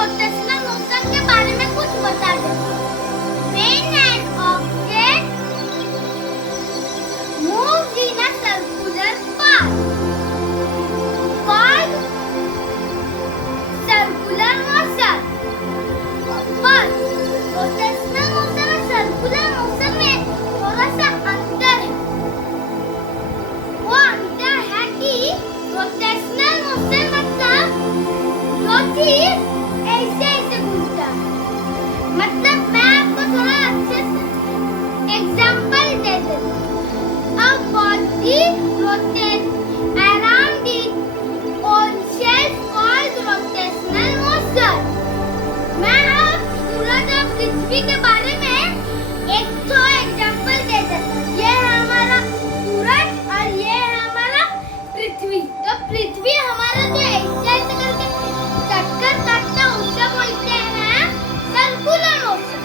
Rotational motion के बारे में कुछ बता देती हूँ। When an object moves in a circular path called circular motion, but rotational motion और circular motion में थोड़ा सा अंतर है। वो अंतर है कि rotational motion मतलब जो चीज ऐसे ऐसे घूमता है। मतलब मैं आपको थोड़ा अच्छे से एग्जांपल दे देती हूँ। A body rotates around its own self called rotational motion. मैं अब सूरज और पृथ्वी के बारे में एक तो एग्जांपल दे देता हूँ। ये है हमारा सूरज और ये है हमारा पृथ्वी। तो पृथ्वी हमारा जो ऐसे ऐसे करके चक्कर काटता है उसे बोलते हैं सर्कुलर मोशन।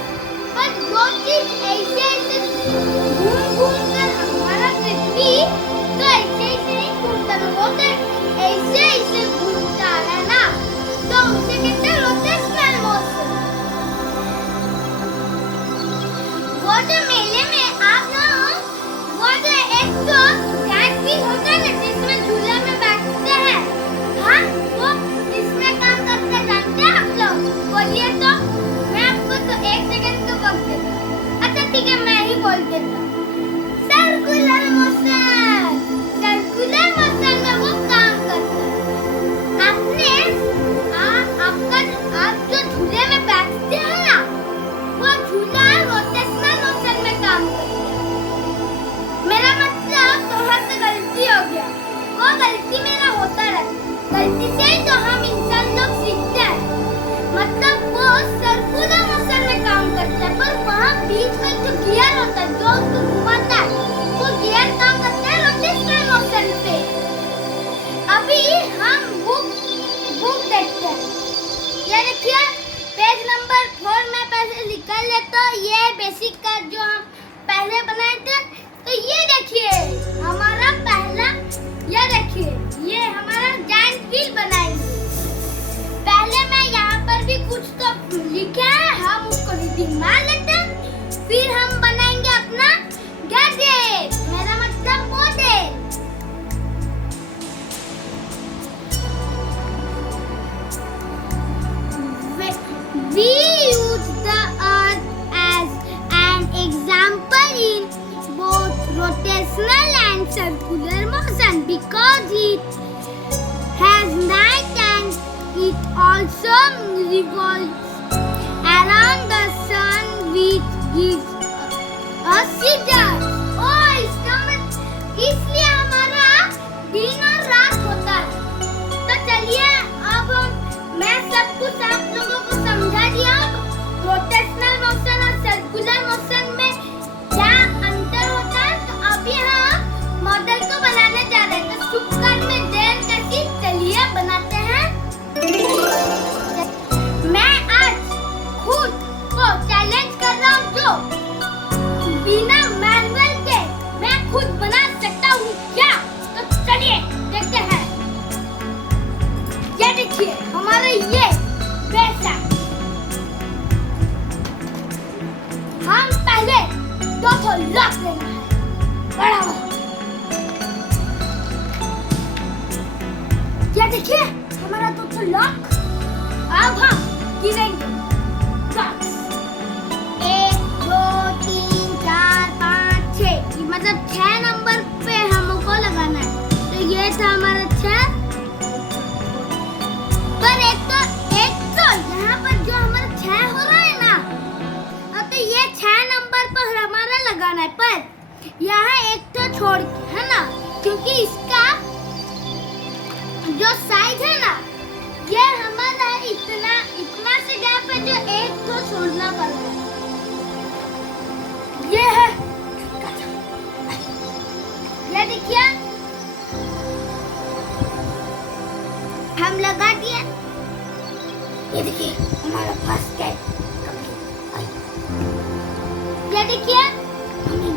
पर जो चीज ऐसे ऐसे घूम घूम कर हमारा पृथ्वी तो ऐसे ऐसे नहीं घूमता ना, वो तो ऐसे ऐसे घूमता है ना, तो उसे कहते हैं रोटेशनल मोशन। वो जो मेले में आप लोग वो जो एक तो जैक व्हील होता है ना जिसमें झूले में बैठते हैं, हाँ वो इसमें काम करते हैं, जानते हैं आप लोग? बोलिए तो, मैं आपको तो एक सेकंड का वक्त देता हूँ। अच्छा ठीक है, मैं ही बोल देता हूँ। सर्कुलर मोशन, सर्कुलर मोशन में वो काम करता है। आपने आप जो झूले में बैठते हैं ना, वो झूला रोटेशनल मोशन में काम करता है। मेरा मतलब थोड़ा सा गलती हो गया, वो गलती मेरा होता रहता है। गलती से ही तो हम इंसान लोग सीखते हैं। मतलब वो सर्कुलर मोशन में काम करता है, पर वहाँ बीच में जो गियर होता है जो उसको घुमाता है, वो गियर काम करता है रोटेशनल मोशन पे। अभी हम बुक देखते हैं। ये देखिए पेज नंबर 4 में पहले निकल लेता हूँ। ये बेसिक का जो हम पहले बनाए थे, तो ये देखिए हमारा पहला, ये देखिए ये हमारा जायंट व्हील बनाएंगे। पहले मैं यहाँ पर भी कुछ तो लिखा है, हम उसको रीडिंग मार लेते हैं, फिर हम बनाएंगे अपना गैजेट, मेरा मतलब model. We use the earth as an example in both rotational and circular motion because it has night and it also revolves around the sun which gives us seasons. Oh, इसका मतलब इसलिए हमारा दिन और रात होता है। तो चलिए अब मैं सब कुछ आप लोगों को समझा दिया। रोटेशनल मोशन और सर्कुलर मोशन में क्या अंतर होता है, तो अभी हम मॉडल को बनाने जा रहे हैं। तो चुप कर में देर कैसी, चलिए बनाते हैं। मैं आज खुद को चैलेंज कर रहा हूँ, जो बिना मैनुअल के मैं खुद बना सकता हूँ क्या? तो चलिए देखते हैं। ये देखिए हमारा ये वैसा, हम पहले 2 लॉक लेना है बड़ा वाला। ये देखिए हमारा 2 लॉक। अब हम गिनेंगे 1 2 3 4 5 6, मतलब 6 नंबर पे हमको लगाना है। तो ये था हमारा 6। पर एक तो यहाँ पर जो हमारा 6 हो रहा है ना, तो ये 6 नंबर पर हमारा लगाना है। पर यहाँ एक तो छोड़ के, है ना, क्योंकि इसका जो साइज है ना, ये हमारा इतना से गैप है जो एक तो छोड़ना पड़ रहा है। ये है, ये देखिए हम लगा दिए। ये देखिए हमारा फर्स्ट कैट ये देखिए हमें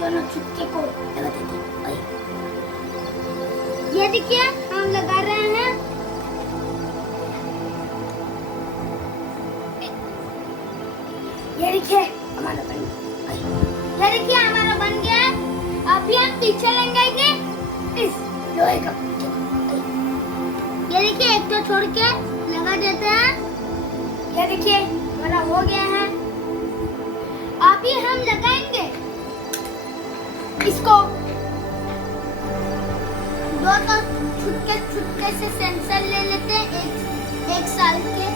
दोनों छुट्टे को लगा देते हैं। ये देखिए हम लगा रहे हैं। ये देखिए हमारा बन गया। ये देखिए हमारा बन गया। अभी हम पीछे लगाएंगे इस लोहे का। ये देखिए एक तो छोड़ के लगा देते हैं। ये देखिए हमारा हो गया है। अभी हम लगाएंगे इसको। दो तो छुटके से सेंसर ले लेते हैं एक साल के।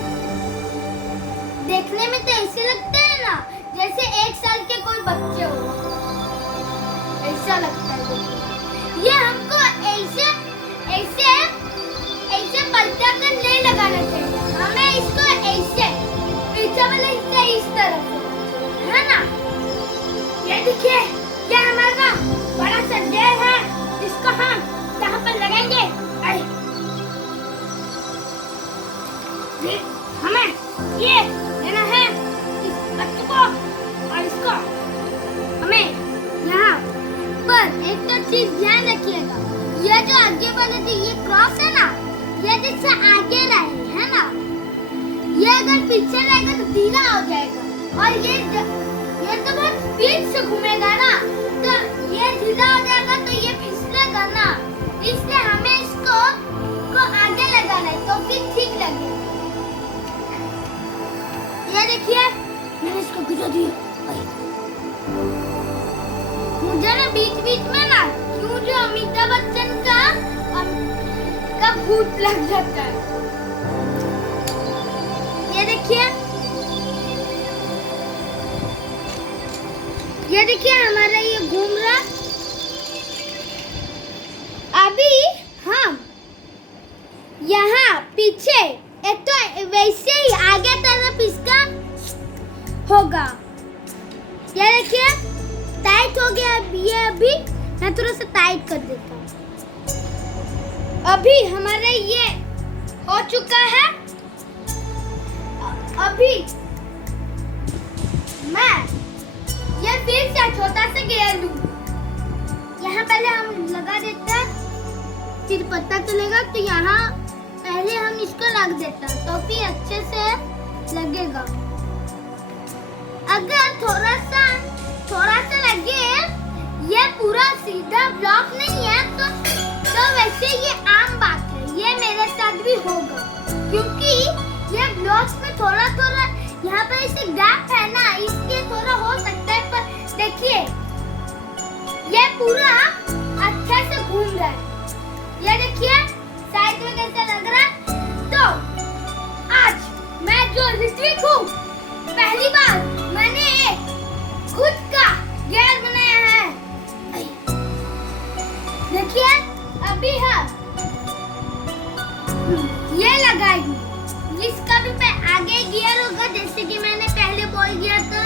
देखने में तो ऐसे लगते हैं ना जैसे 1 साल के कोई बच्चे हो, ऐसा लगता है। ये हमको ऐसे ऐसे ऐसे पलटा कर नहीं लगाना चाहिए। हमें इसको ऐसे पीछे वाले हिस्से इस तरफ है ना। ये देखिए ये हमारा बड़ा सा जेल है। इसको हम यहाँ पर लगाएंगे। हमें ये लेना है इस बच्चे को और इसको। हमें यहाँ पर एक तो चीज ध्यान रखिएगा, ये जो आगे वाले थी ये क्रॉस है ना, ये जिससे आगे रहे है ना, ये अगर पीछे रहेगा तो ढीला हो जाएगा। और ये तो बहुत स्पीड से घूमेगा ना, तो ये ढीला हो जाएगा तो ये फिसलेगा ना। इसलिए हमें इसको आगे लगाना है तो फिर ठीक लगेगा। ये देखिए मैंने इसको गुजर दिया। मुझे ना बीच में ना क्यों जो अमिताभ बच्चन का भूत लग जाता है। ये देखिए हमारा ये घूम रहा। अभी हम यहाँ पीछे एक तो वैसे ही आगे तरफ इसका होगा। ये देखिए टाइट हो गया। अभी मैं थोड़ा सा टाइट कर देता हूँ। अभी हमारा ये हो चुका है। अभी मैं ये फिर से छोटा सा गियर लूँ। यहाँ पहले हम लगा देते हैं, फिर पता चलेगा। तो यहाँ पहले हम इसको रख देते हैं तो फिर अच्छे से लगेगा। अगर थोड़ा सा लगे, ये पूरा सीधा ब्लॉक नहीं है तो वैसे ये आम बात है। ये मेरे साथ भी होगा क्योंकि ये ब्लॉक्स में थोड़ा यहाँ पर इसे गैप है ना, इसलिए थोड़ा हो सकता है। पर देखिए ये पूरा अच्छे से घूम रहा है। ये देखिए साइड में कैसा लग रहा है। तो आज मैं जो ऋत्विक हूँ, पहली बार मैंने एक खुद का गियर बनाया है। देखिए अभी हम ये लगाएंगे। इसका भी आगे गियर होगा जैसे कि मैंने पहले बोल दिया था।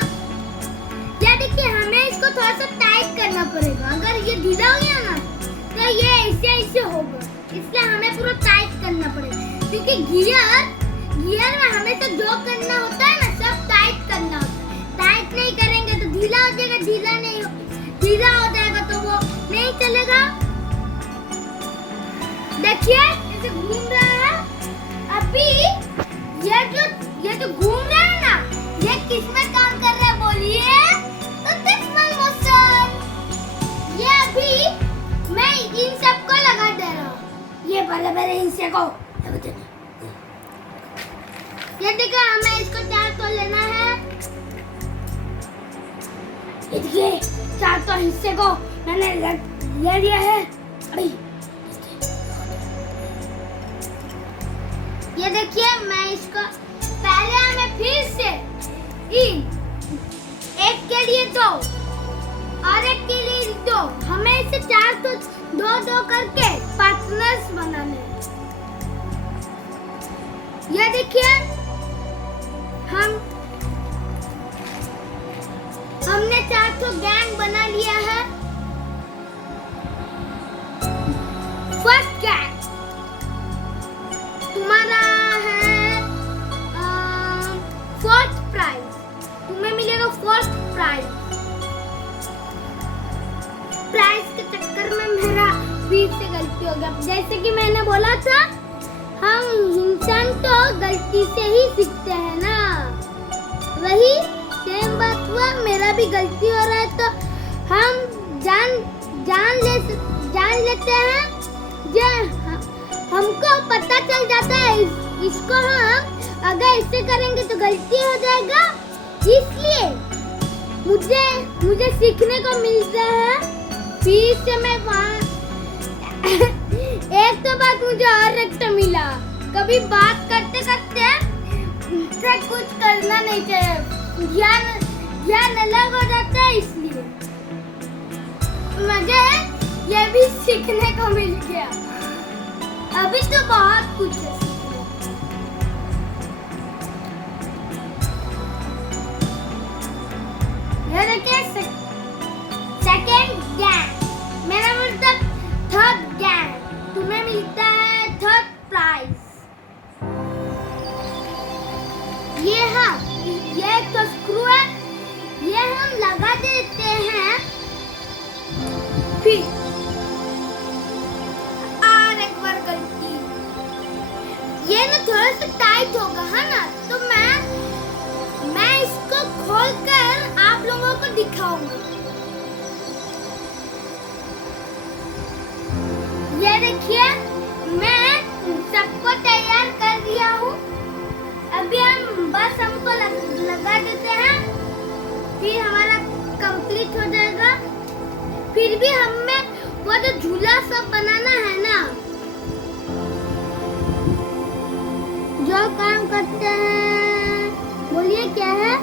या देखिए हमें इसको थोड़ा सा टाइट करना पड़ेगा। अगर ये ढीला हो गया ना तो ये ऐसे होगा, इसलिए हमें पूरा टाइट करना पड़ेगा। क्योंकि गियर में हमें तो जो करना होता है ना सब टाइट करना होता है। टाइट नहीं करेंगे तो ढीला हो जाएगा। ढीला हो जाएगा तो वो नहीं चलेगा। देखिए ऐसे घूम रहा है। अभी ये जो घूम रहा है ना, ये किसमें काम कर रहा है बोलिए? Rotational motion. ये अभी मैं इन सबको लगा दे रहा हूँ। ये बड़े हिस्से को ये देखो हमें इसको 4 तो लेना है। देखिए 4 तो हिस्से को मैंने ले लिया है। ये देखिए मैं इसको पहले हमें फिर से एक के लिए 2 और एक के लिए 2, हमें इसे 4 तो 2 करके पार्टनर्स बनाने। ये देखिए हमने 4 तो गैंग बना लिया है। फर्स्ट गैंग तुम्हारा है 4th प्राइज। तुम्हें मिलेगा 4th प्राइज। के चक्कर में मेरा फिर से गलती हो गया। जैसे कि मैंने बोला था, हम इंसान तो गलती से ही सीखते हैं ना, वही सेम बात हुआ, मेरा भी गलती हो रहा है, तो हम जान लेते हैं। जो हमको पता चल जाता है इसको हम अगर ऐसे करेंगे तो गलती हो जाएगा, इसलिए मुझे सीखने को मिलता है। फिर से मैं वहाँ एक तो बात मुझे और एक तो मिला, कभी बात करते करते से कुछ करना नहीं चाहिए, ज्ञान अलग हो जाता है, इसलिए मुझे ये भी सीखने को मिल गया। अभी तो बहुत कुछ है। ये देखिए सेकंड ज्ञान, मेरा मतलब थर्ड ज्ञान, तुम्हें मिलता है थर्ड प्राइज। ये तो स्क्रू है, ये हम लगा देते हैं। फिर और एक बार गलती, ये ना थोड़ा सा टाइट होगा है ना, तो मैं इसको खोलकर आप लोगों को दिखाऊंगी। ये देखिए, मैं सबको तैयार कर दिया हूँ। अभी बस हमको लगा देते हैं, फिर हमारा कंप्लीट हो जाएगा। फिर भी हमें वो जो झूला सब बनाना है ना, जो काम करते हैं, बोलिए क्या है?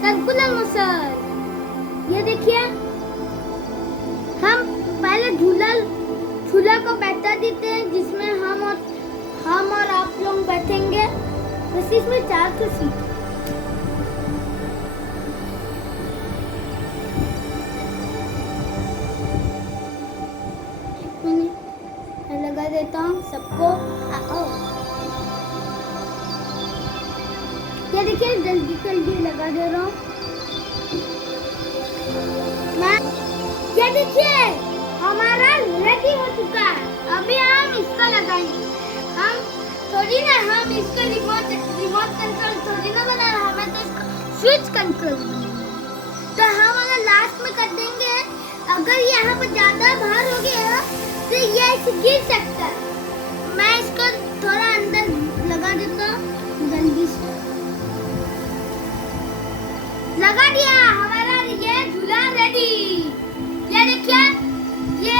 Circular motion. ये देखिए, हम पहले झूला को बैठा देते हैं, जिसमें हम और आप लोग बैठेंगे। बस इसमें 4 सीट। मैं लगा देता हूँ सबको। ये देखिए, जल्दी लगा दे रहा हूँ मैं। ये देखिए, हमारा रेडी हो चुका है। अभी हम इसको लगाएंगे। हम इसको रिमोट कंट्रोल थोड़ी ना बना रहा, हमें तो इसको स्विच कंट्रोल तो हम अगर लास्ट में कर देंगे। अगर यहाँ पर ज्यादा भार हो गया तो ये ऐसे गिर सकता है। मैं इसको थोड़ा अंदर लगा देता हूँ, जल्दी से लगा दिया। हमारा ये झूला रेडी। ये देखिए, ये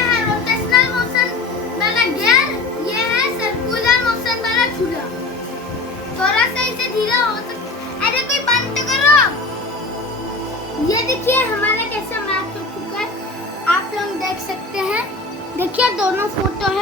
है रोटेशनल मोशन वाला गियर, ये है सर्कुलर मोशन वाला झूला। थोड़ा सा इसे धीरे हो सकता। अरे कोई बंद तो करो। ये देखिए हमारा कैसा मैच हो चुका है, आप लोग देख सकते हैं। देखिए दोनों फोटो